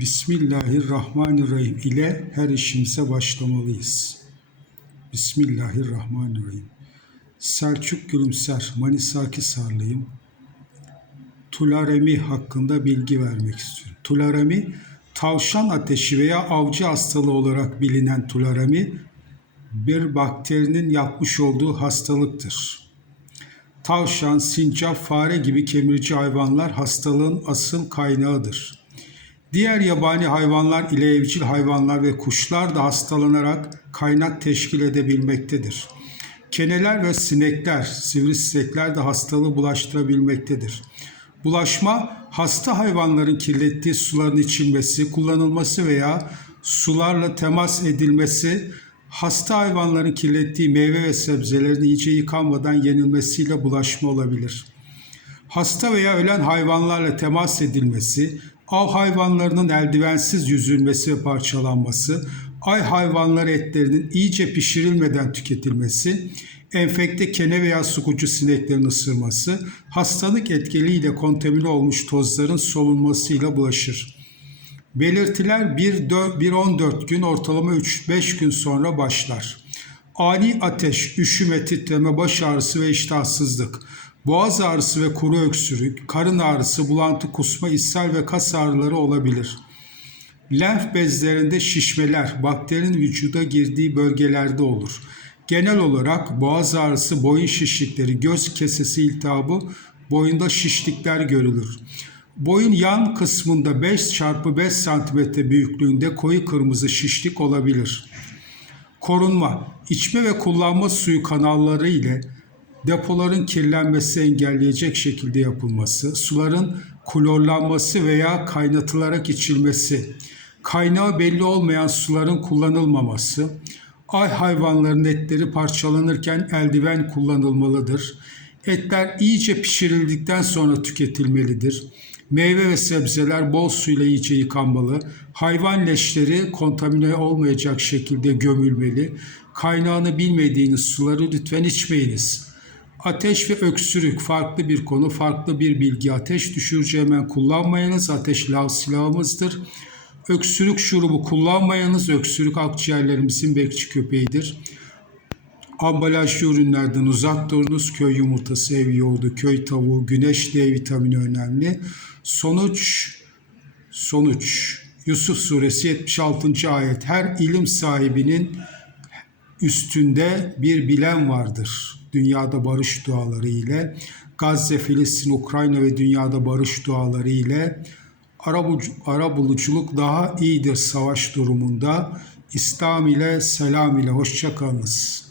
Bismillahirrahmanirrahim ile her işimize başlamalıyız. Bismillahirrahmanirrahim. Selçuk Gülümser, Manisa Akhisarlıyım. Tularemi hakkında bilgi vermek istiyorum. Tularemi, tavşan ateşi veya avcı hastalığı olarak bilinen tularemi, bir bakterinin yapmış olduğu hastalıktır. Tavşan, sincap, fare gibi kemirici hayvanlar hastalığın asıl kaynağıdır. Diğer yabani hayvanlar ile evcil hayvanlar ve kuşlar da hastalanarak kaynak teşkil edebilmektedir. Keneler ve sinekler, sivrisinekler de hastalığı bulaştırabilmektedir. Bulaşma, hasta hayvanların kirlettiği suların içilmesi, kullanılması veya sularla temas edilmesi, hasta hayvanların kirlettiği meyve ve sebzelerin iyice yıkanmadan yenilmesiyle bulaşma olabilir. Hasta veya ölen hayvanlarla temas edilmesi, av hayvanlarının eldivensiz yüzülmesi ve parçalanması, ay hayvanları etlerinin iyice pişirilmeden tüketilmesi, enfekte kene veya sukucu sineklerin ısırması, hastalık etkiliyle kontamine olmuş tozların solunmasıyla bulaşır. Belirtiler 1-14 gün ortalama 3-5 gün sonra başlar. Ani ateş, üşüme, titreme, baş ağrısı ve iştahsızlık, boğaz ağrısı ve kuru öksürük, karın ağrısı, bulantı, kusma, ishal ve kas ağrıları olabilir. Lenf bezlerinde şişmeler, bakterinin vücuda girdiği bölgelerde olur. Genel olarak boğaz ağrısı, boyun şişlikleri, göz kesesi iltihabı, boyunda şişlikler görülür. Boyun yan kısmında 5 çarpı 5 cm büyüklüğünde koyu kırmızı şişlik olabilir. Korunma, içme ve kullanma suyu kanalları ile depoların kirlenmesi engelleyecek şekilde yapılması, suların klorlanması veya kaynatılarak içilmesi, kaynağı belli olmayan suların kullanılmaması, ay hayvanların etleri parçalanırken eldiven kullanılmalıdır. Etler iyice pişirildikten sonra tüketilmelidir. Meyve ve sebzeler bol suyla iyice yıkanmalı. Hayvan leşleri kontamine olmayacak şekilde gömülmeli. Kaynağını bilmediğiniz suları lütfen içmeyiniz. Ateş ve öksürük farklı bir konu, farklı bir bilgi. Ateş düşürücü hemen kullanmayınız. Ateş silahımızdır. Öksürük şurubu kullanmayınız. Öksürük akciğerlerimizin bekçi köpeğidir. Ambalajlı ürünlerden uzak durunuz. Köy yumurtası, ev yoğurdu, köy tavuğu, güneş D vitamini önemli. Sonuç, sonuç. Yusuf suresi 76. ayet. Her ilim sahibinin üstünde bir bilen vardır. Dünyada barış duaları ile, Gazze, Filistin, Ukrayna ve dünyada barış duaları ile ara buluculuk daha iyidir savaş durumunda. İslam ile, selam ile hoşçakalınız.